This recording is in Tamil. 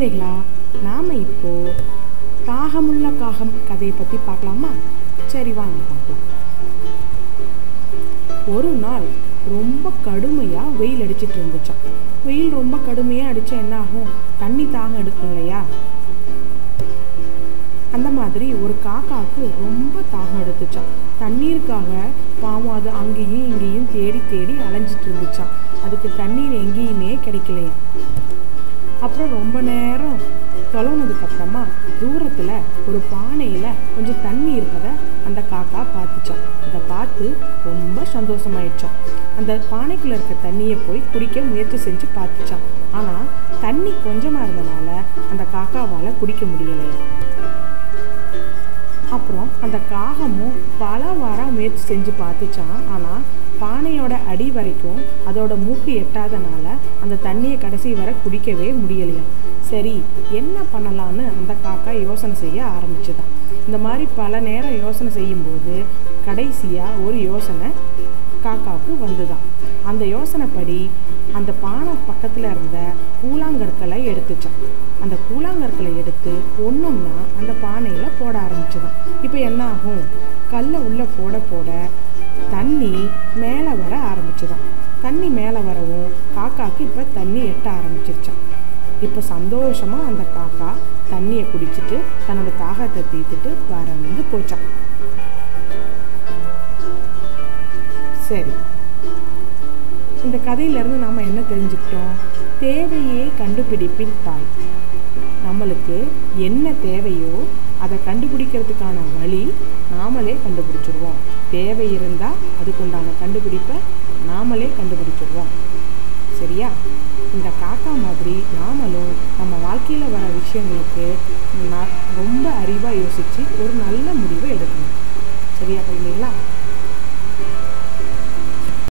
குழந்தைகளா, நாம் இப்போ தாகமுள்ள காகம் கதையை பற்றி பார்க்கலாமா? சரி வாங்க பார்க்கலாம். ஒரு நாள் ரொம்ப கடுமையாக வெயில் அடிச்சிட்டு இருந்துச்சான். வெயில் ரொம்ப கடுமையாக அடித்தா என்ன ஆகும்? தண்ணி தாகம் எடுக்கும் இல்லையா? அந்த மாதிரி ஒரு காக்காவுக்கு ரொம்ப தாகம் எடுத்துச்சான். தண்ணீருக்காக பாவம் அது அங்கேயும் இங்கேயும் தேடி தேடி அலைஞ்சிட்டு இருந்துச்சான். அதுக்கு தண்ணீர் எங்கேயுமே கிடைக்கலையா. அப்புறம் ரொம்ப நேரம் தொலைனதுக்கப்புறமா தூரத்தில் ஒரு பானையில் கொஞ்சம் தண்ணி இருக்கதை அந்த காக்கா பார்த்துச்சான். அதை பார்த்து ரொம்ப சந்தோஷமாயிடுச்சான். அந்த பானைக்குள்ளே இருக்க தண்ணியை போய் குடிக்க முயற்சி செஞ்சு பார்த்துச்சான். ஆனால் தண்ணி கொஞ்சமாக இருந்தனால அந்த காக்காவால் குடிக்க முடியலையா. அப்புறம் அந்த காகமும் பல வாரம் முயற்சி செஞ்சு பார்த்துச்சான். ஆனால் பானையோட அடி வரைக்கும் அதோட மூக்கு எட்டாதனால அந்த தண்ணியை கடைசி வரை குடிக்கவே முடியலையா. சரி, என்ன பண்ணலான்னு அந்த காக்கா யோசனை செய்ய ஆரம்பிச்சுதான். இந்த மாதிரி பல நேரம் யோசனை செய்யும்போது கடைசியாக ஒரு யோசனை காக்காவுக்கு வந்துதான். அந்த யோசனைப்படி அந்த பானை பக்கத்தில் இருந்த கூழாங்கற்களை எடுத்துச்சான். அந்த கூழாங்கற்களை எடுத்து ஒன்றொன்னா அந்த பானையில் போட ஆரம்பிச்சுதான். இப்போ என்ன ஆகும்? கல்லை உள்ளே போட போட தண்ணி மேலே வர ஆரம்பிச்சுதான். தண்ணி மேலே வரவும் காக்காவுக்கு இப்போ தண்ணி எட்ட ஆரம்பிச்சிருச்சான். இப்போ சந்தோஷமாக அந்த காக்கா தண்ணியை குடிச்சிட்டு தன்னோட தாகத்தை தீர்த்துட்டு பறந்து போச்சான். சரி, இந்த கதையிலேருந்து நாம் என்ன தெரிஞ்சுக்கிட்டோம்? தேவையே கண்டுபிடிப்பின் தாய். நம்மளுக்கு என்ன தேவையோ அதை கண்டுபிடிக்கிறதுக்கான வழி நாமளே கண்டுபிடிச்சிடுவோம். தேவை இருந்தால் அதுக்குண்டான கண்டுபிடிப்பை நாமளே கண்டுபிடிச்சிடுவோம். சரியா? இந்த காக்கா மாதிரி நாமளும் நம்ம வாழ்க்கையில் வர விஷயங்களுக்கு ரொம்ப அறிவாக யோசித்து ஒரு நல்ல முடிவை எடுக்கணும். சரியா? புரியுங்களா?